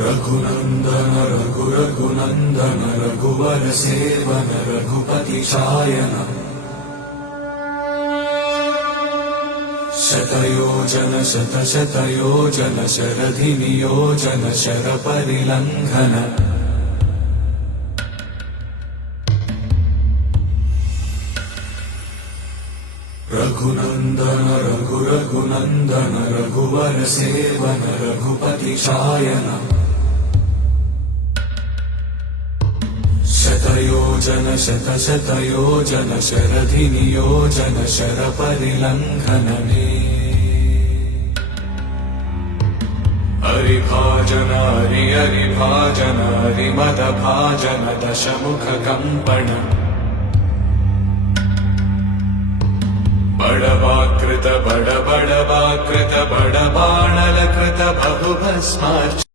रघुनन्दन रघुरघुनन्दन रघुवर seven Raghupati चायन शतयोजन शतशतयोजन शरधि नियोजन शरपरिलङ्घन रघुनन्दन रघुरघुनन्दन रघुवर seven Raghupati चायन शतयोजन शतशतयोजन शरधि नियोजन शरपरिलङ्घनने हरिभाजन हरिभाजन हरिमदभाजन दशमुख कंपन बड़वाकृत बड़वाकृत बड़बाणलकृत बहुभस्मार्च